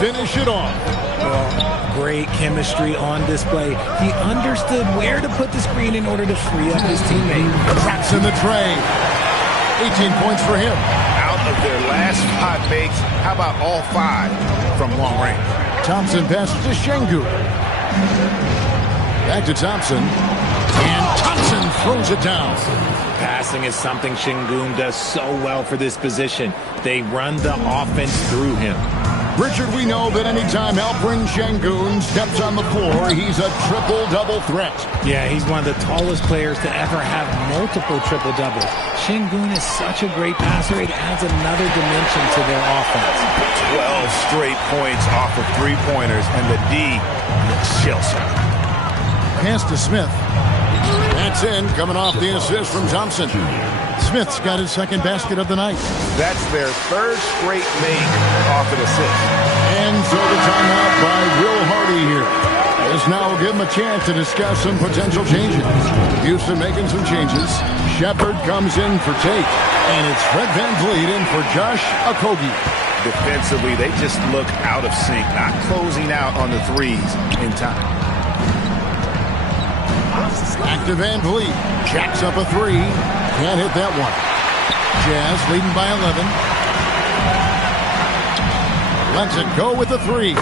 finish it off. Well, great chemistry on display. He understood where to put the screen in order to free up his teammate. Drops in the tray. 18 points for him. Out of their last 5 makes, how about all 5 from long range? Thompson passes to Şengün. Back to Thompson. And Thompson throws it down. Passing is something Şengün does so well for this position. They run the offense through him. Richard, we know that anytime Alperen Şengün steps on the floor, he's a triple-double threat. Yeah, he's one of the tallest players to ever have multiple triple-doubles. Şengün is such a great passer, it adds another dimension to their offense. 12 straight points off of 3-pointers, and the D looks shell-shocked. Pass to Smith. That's in, coming off the assist from Thompson. Smith's got his second basket of the night. That's their 3rd straight make off an assist. And so the timeout by Will Hardy here. This now will give him a chance to discuss some potential changes. Houston making some changes. Shepherd comes in for Tate. And it's Fred VanVleet in for Josh Okogie. Defensively, they just look out of sync, not closing out on the threes in time. Back to VanVleet. Jacks up a 3. Can't hit that one. Jazz leading by 11. Lets it go with the 3.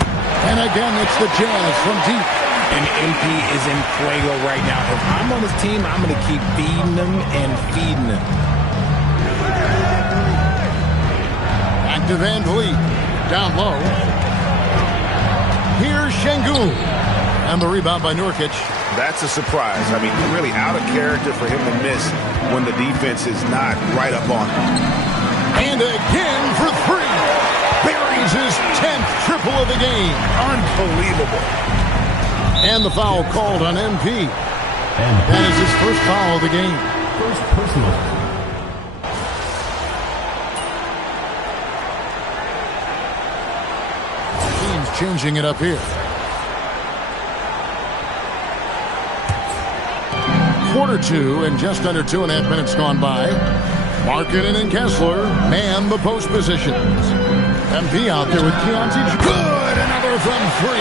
And again, it's the Jazz from deep. And MP is in fuego right now. If I'm on his team, I'm going to keep feeding them and feeding them. Back to VanVleet. Down low. Here's Şengün. And the rebound by Nurkic. That's a surprise. I mean, really out of character for him to miss when the defense is not right up on him. And again for 3. Buries his 10th triple of the game. Unbelievable. And the foul called on MP. That is his first foul of the game. First personal. Team's changing it up here. Quarter 2 and just under 2.5 minutes gone by. Markkanen and Kessler man the post positions. MP out there with Keontae. Good! Another from 3.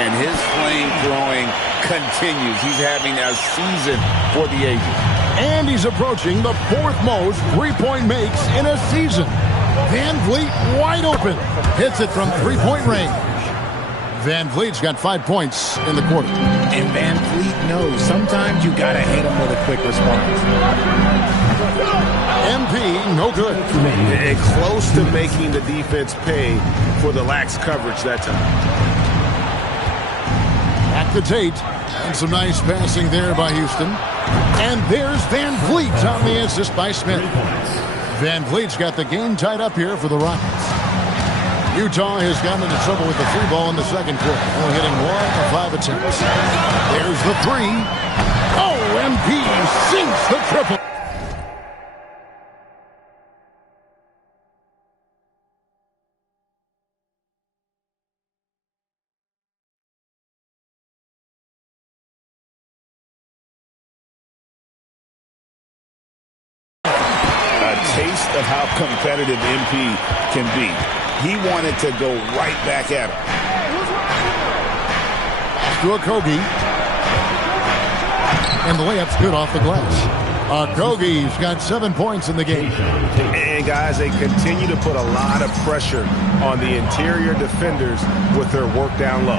And his flame throwing continues. He's having a season for the ages. And he's approaching the 4th most three-point makes in a season. VanVleet wide open. Hits it from 3-point range. VanVleet's got 5 points in the quarter. And VanVleet knows sometimes you got to hit him with a quick response. MP, no good. And close to making the defense pay for the lax coverage that time. Back to Tate. And some nice passing there by Houston. And there's VanVleet on the assist by Smith. VanVleet's got the game tied up here for the Rockets. Utah has gotten into trouble with the 3 ball in the second quarter. Only hitting 1 of 5 attempts. There's the 3. Oh, MP sinks the triple. A taste of how competitive MP can be. He wanted to go right back at him. To Okogie. And the layup's good off the glass. Okogie's got 7 points in the game. And guys, they continue to put a lot of pressure on the interior defenders with their work down low.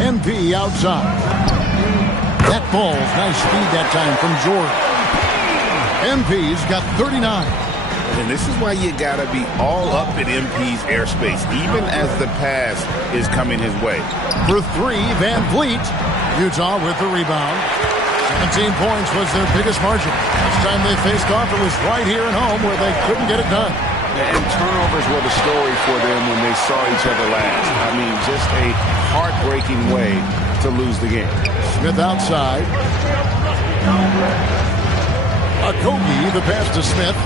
MP outside. That ball's nice speed that time from Jordan. MP's got 39. And this is why you got to be all up in MP's airspace, even as the pass is coming his way. For 3, VanVleet. Utah with the rebound. 17 points was their biggest margin. Last time they faced off, it was right here at home where they couldn't get it done. And turnovers were the story for them when they saw each other last. I mean, just a heartbreaking way to lose the game. Smith outside. Okogie, the pass to Smith.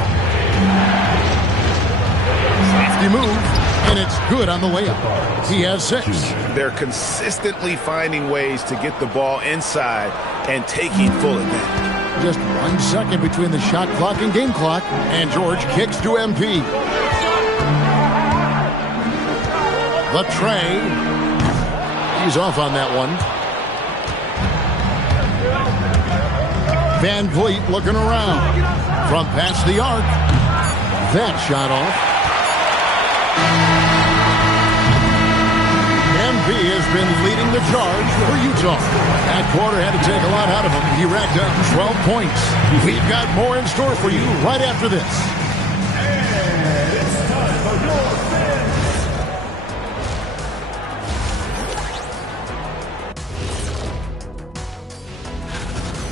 Safety move, and it's good on the layup. He has 6. They're consistently finding ways to get the ball inside and taking full advantage. just 1 second between the shot clock and game clock. And George kicks to MP. The tray. He's off on that one. Van Vliet looking around. From past the arc. That shot off. MP has been leading the charge for Utah. That quarter had to take a lot out of him. He racked up 12 points. We've got more in store for you right after this. And it's time for your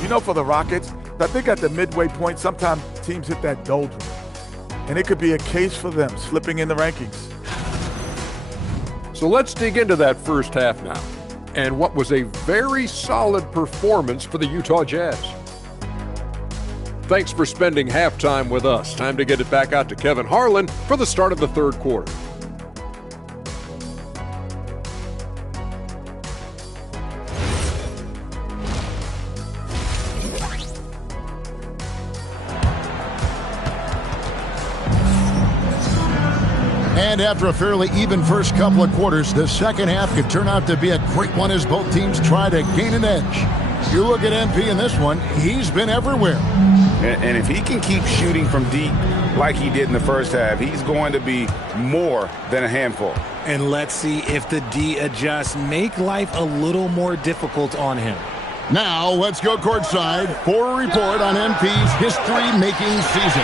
You know, for the Rockets, I think at the midway point, sometimes teams hit that doldrums. And it could be a case for them slipping in the rankings. So let's dig into that first half now, and what was a very solid performance for the Utah Jazz. Thanks for spending halftime with us. Time to get it back out to Kevin Harlan for the start of the third quarter. And after a fairly even first couple of quarters, the second half could turn out to be a great one as both teams try to gain an edge. You look at MP in this one, he's been everywhere. And if he can keep shooting from deep like he did in the first half, he's going to be more than a handful. And let's see if the D adjusts, make life a little more difficult on him. Now let's go courtside for a report on MP's history-making season.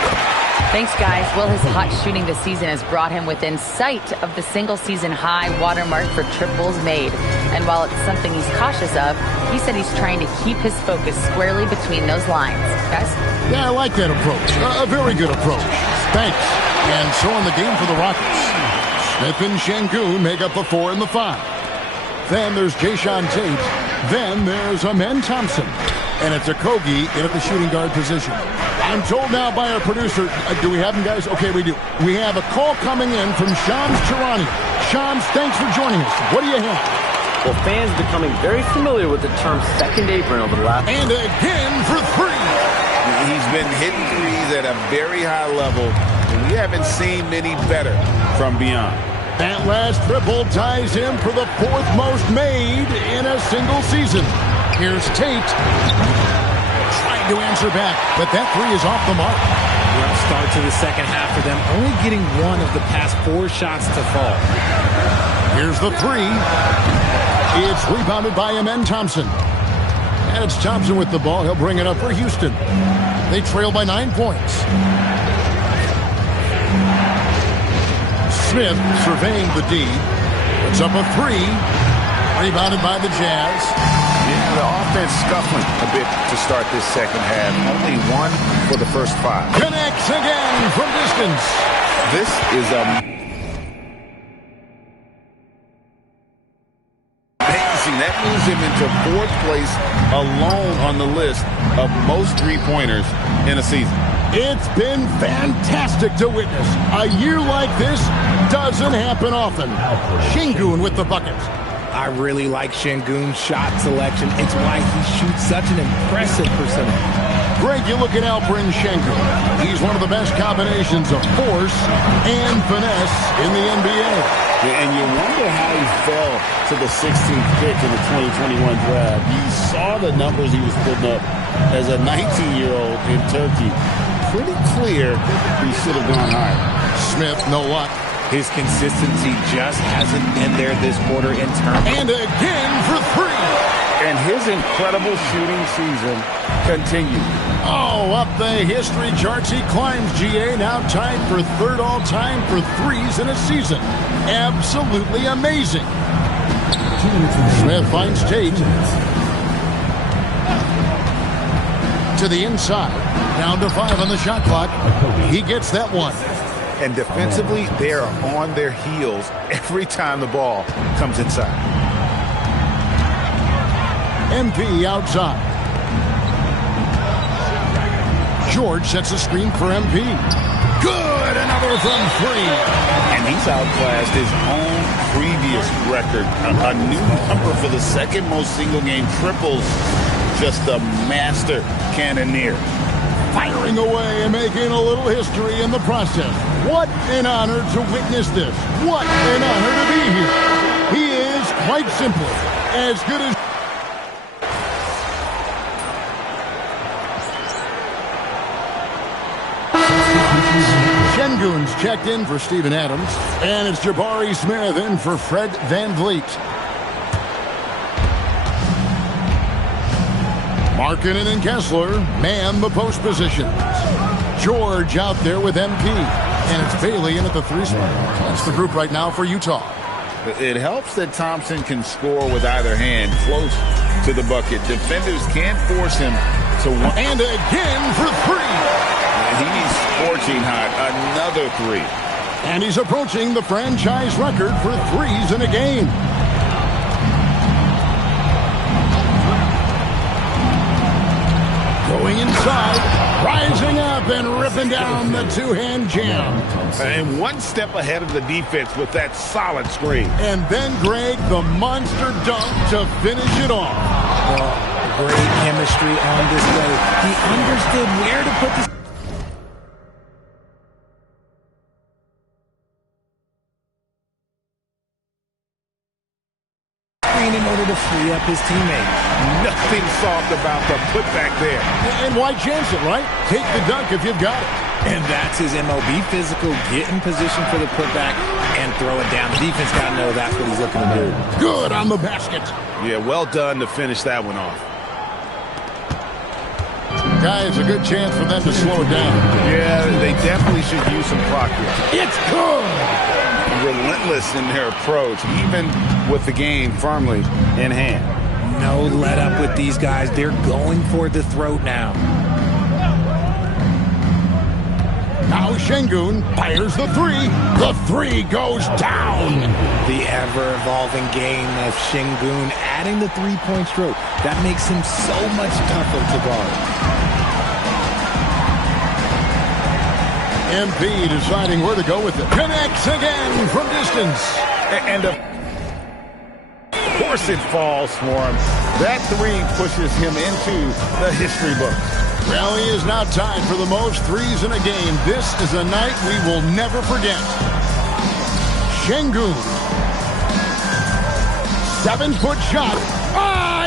Thanks, guys. Well, his hot shooting this season has brought him within sight of the single-season high watermark for triples made. And while it's something he's cautious of, he said he's trying to keep his focus squarely between those lines. Guys? Yeah, I like that approach. A very good approach. Thanks. And so in the game for the Rockets, Smith and Şengün make up the 4 and the 5. Then there's Jae'Sean Tate. Then there's Amen Thompson. And it's Okogie in at the shooting guard position. I'm told now by our producer, do we have him, guys? Okay, we do. We have a call coming in from Shams Charania. Shams, thanks for joining us. What do you have? Well, fans becoming very familiar with the term second apron over the last... And again for 3. He's been hitting threes at a very high level, and we haven't seen many better from beyond. That last triple ties him for the 4th most made in a single season. Here's Tate. Trying to answer back, but that 3 is off the mark. Rough start to the second half for them, only getting 1 of the past 4 shots to fall. Here's the 3. It's rebounded by Amen Thompson. And it's Thompson with the ball. He'll bring it up for Houston. They trail by 9 points. Smith surveying the D. Puts up a 3. Rebounded by the Jazz. Yeah, the offense scuffling a bit to start this second half. Only 1 for the first 5. Connects again from distance. This is amazing. That moves him into 4th place alone on the list of most 3-pointers in a season. It's been fantastic to witness. A year like this doesn't happen often. Şengün with the bucket. I really like Şengün's shot selection. It's why he shoots such an impressive percentage. Greg, you look at Alperen Şengün. He's one of the best combinations of force and finesse in the NBA. And you wonder how he fell to the 16th pick in the 2021 draft. You saw the numbers he was putting up as a 19-year-old in Turkey. Pretty clear he should have gone higher. Smith, no luck. His consistency just hasn't been there this quarter in terms. And again for 3. And his incredible shooting season continues. Oh, up the history charts he climbs, GA. Now tied for 3rd all-time for 3s in a season. Absolutely amazing. Smith finds Tate. To the inside. Down to 5 on the shot clock. He gets that one. And defensively, they are on their heels every time the ball comes inside. MP outside. George sets a screen for MP. Good! Another from 3. And he's outclassed his own previous record. A new number for the 2nd most single-game triples just a master cannoneer. Firing away and making a little history in the process. What an honor to witness this. What an honor to be here. He is, quite simply, as good as... Şengün's checked in for Steven Adams. And it's Jabari Smith in for Fred VanVleet. Markkanen and Kessler man the post positions. George out there with MP. And it's Bailey in at the 3 spot. That's the group right now for Utah. It helps that Thompson can score with either hand close to the bucket. Defenders can't force him to one. And again for 3. He's scorching hot. Another 3. And he's approaching the franchise record for 3s in a game. Going inside, rising up and ripping down the 2-hand jam. And one step ahead of the defense with that solid screen. And then Greg, the monster dunk to finish it off. Great chemistry on display. He understood where to put the screen in order to free up his teammate. Nothing soft about the putback there. And why chance it, right? Take the dunk if you've got it. And that's his MO. Be physical, get in position for the putback, and throw it down. The defense got to know that's what he's looking to do. Good on the basket. Yeah, well done to finish that one off. Guys, a good chance for them to slow it down. Yeah, they definitely should use some clock here. It's good. Relentless in their approach, even with the game firmly in hand. No let up with these guys. They're going for the throat now. Now Şengün fires the 3. The 3 goes down. The ever-evolving game of Şengün adding the three-point stroke. That makes him so much tougher to guard. MP deciding where to go with it. Connects again from distance. And of course it falls for him. That 3 pushes him into the history books. Well, he is now tied for the most 3s in a game. This is a night we will never forget. Şengün. 7-foot shot.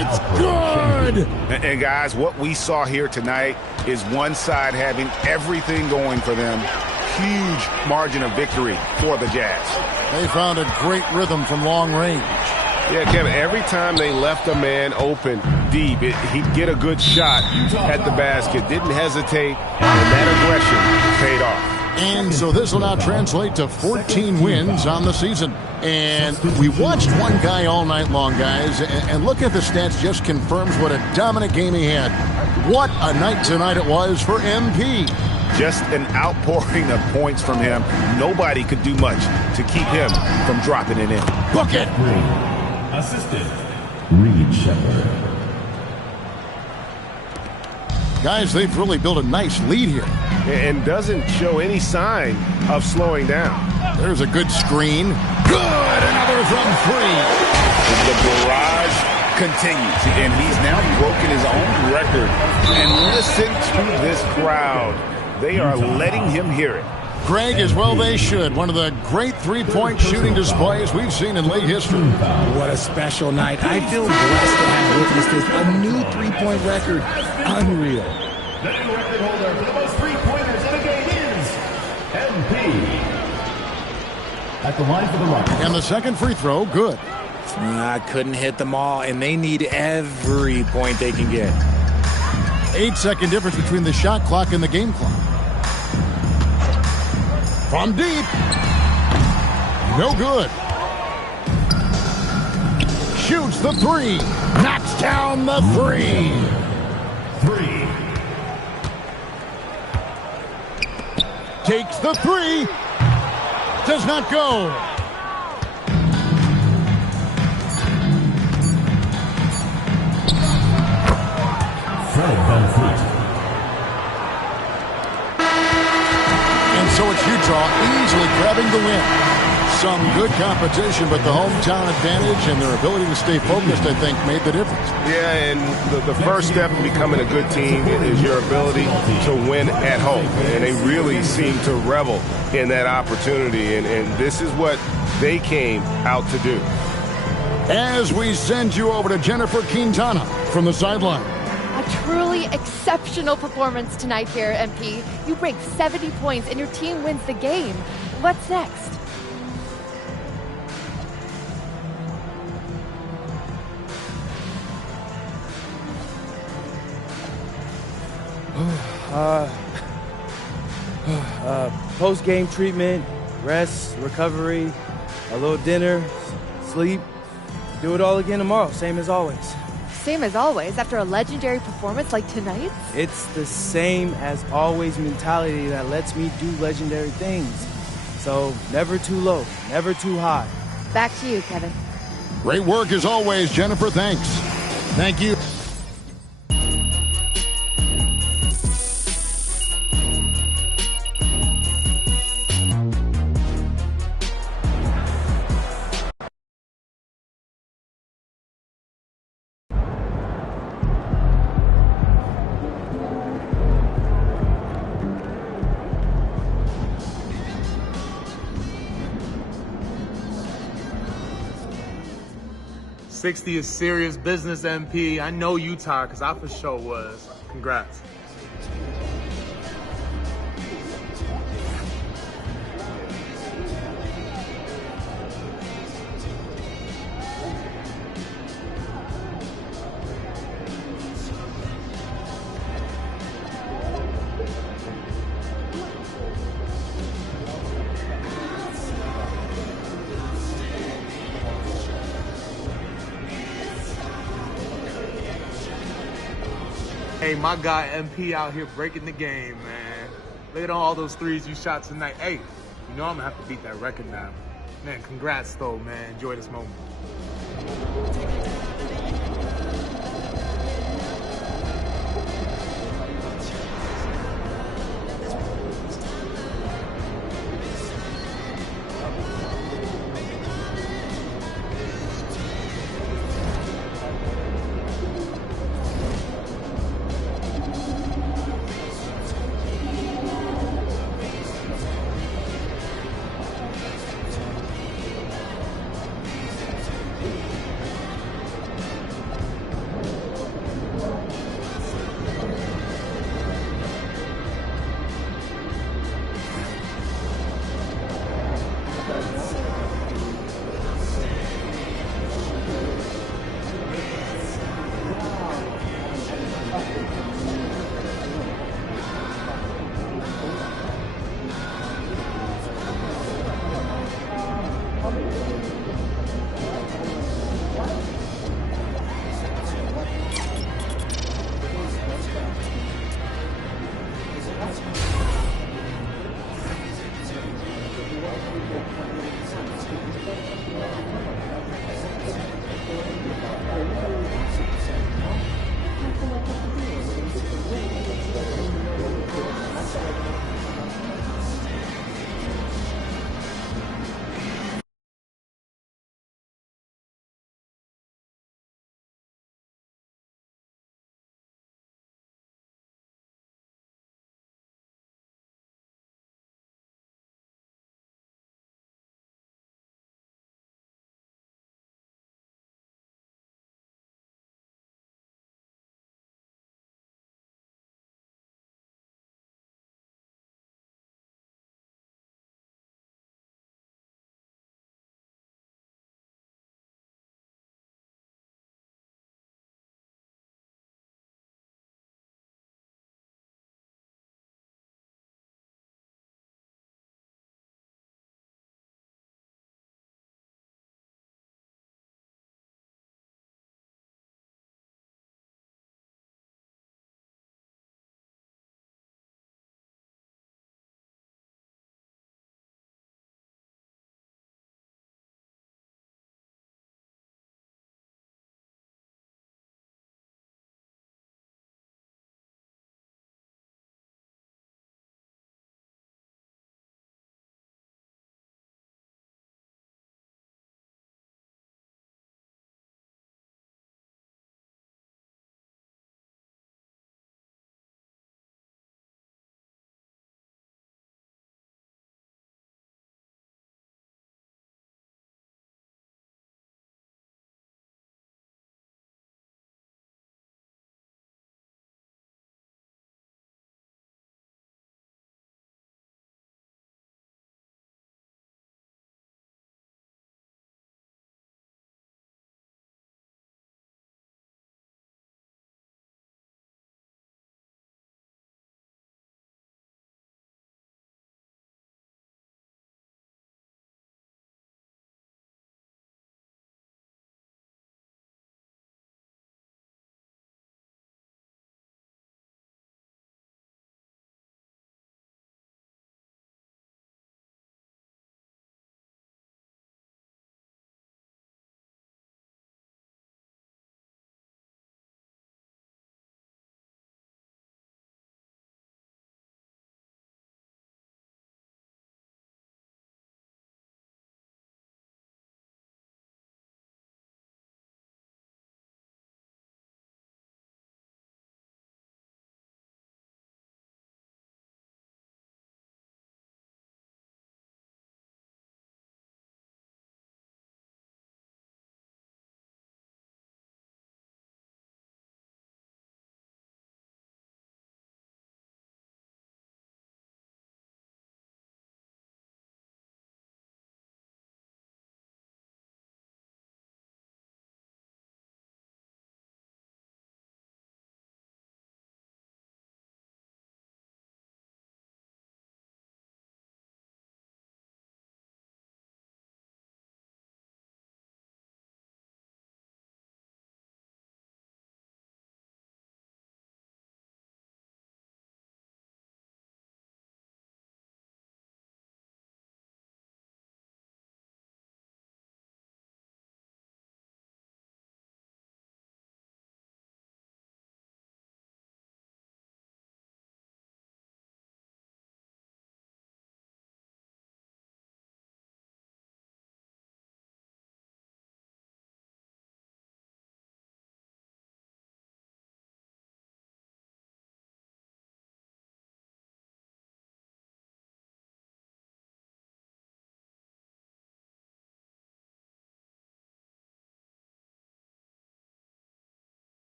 It's good! And guys, what we saw here tonight is one side having everything going for them. Huge margin of victory for the Jazz. They found a great rhythm from long range. Yeah, Kevin, every time they left a man open deep, he'd get a good shot at the basket. Didn't hesitate, and that aggression paid off. And so this will now translate to 14 wins on the season. And we watched one guy all night long, guys, and look at the stats just confirms what a dominant game he had. What a night tonight it was for MP. Just an outpouring of points from him. Nobody could do much to keep him from dropping it in. Book it! Assistant, Reed Shepherd. Guys, they've really built a nice lead here. And doesn't show any sign of slowing down. There's a good screen. Good! Another from 3. The barrage continues, and he's now broken his own record. And listen to this crowd. They are letting him hear it. Greg, as well they should. One of the great three-point shooting displays we've seen in late history. What a special night. I feel blessed to have witnessed this. A new three-point record. Unreal. The new record holder for the most three-pointers in a game is MP. At the line for the Rockets. And the second free throw, good. I couldn't hit them all, and they need every point they can get. 8-second difference between the shot clock and the game clock. From deep. No good. Shoots the 3. Knocks down the 3. 3. Takes the 3. Does not go. Fred VanVleet. And so it's Utah easily grabbing the win. some good competition, but the hometown advantage and their ability to stay focused, I think, made the difference. Yeah, and the first step in becoming a good team is your ability to win at home. And they really seem to revel in that opportunity, and this is what they came out to do. As we send you over to Jennifer Quintana from the sideline. A truly exceptional performance tonight here, MP. You break 70 points and your team wins the game. What's next? Post-game treatment, rest, recovery, a little dinner, sleep. Do it all again tomorrow, same as always. Same as always, after a legendary performance like tonight? It's the same as always mentality that lets me do legendary things. So never too low, never too high. Back to you, Kevin. Great work as always, Jennifer. Thanks. Thank you. '60 is serious business, MP. I know you tired, because I for sure was. Congrats. Hey, my guy MP out here breaking the game, man. Look at all those threes you shot tonight. Hey, you know I'm gonna have to beat that record now. Man, congrats though, man. Enjoy this moment.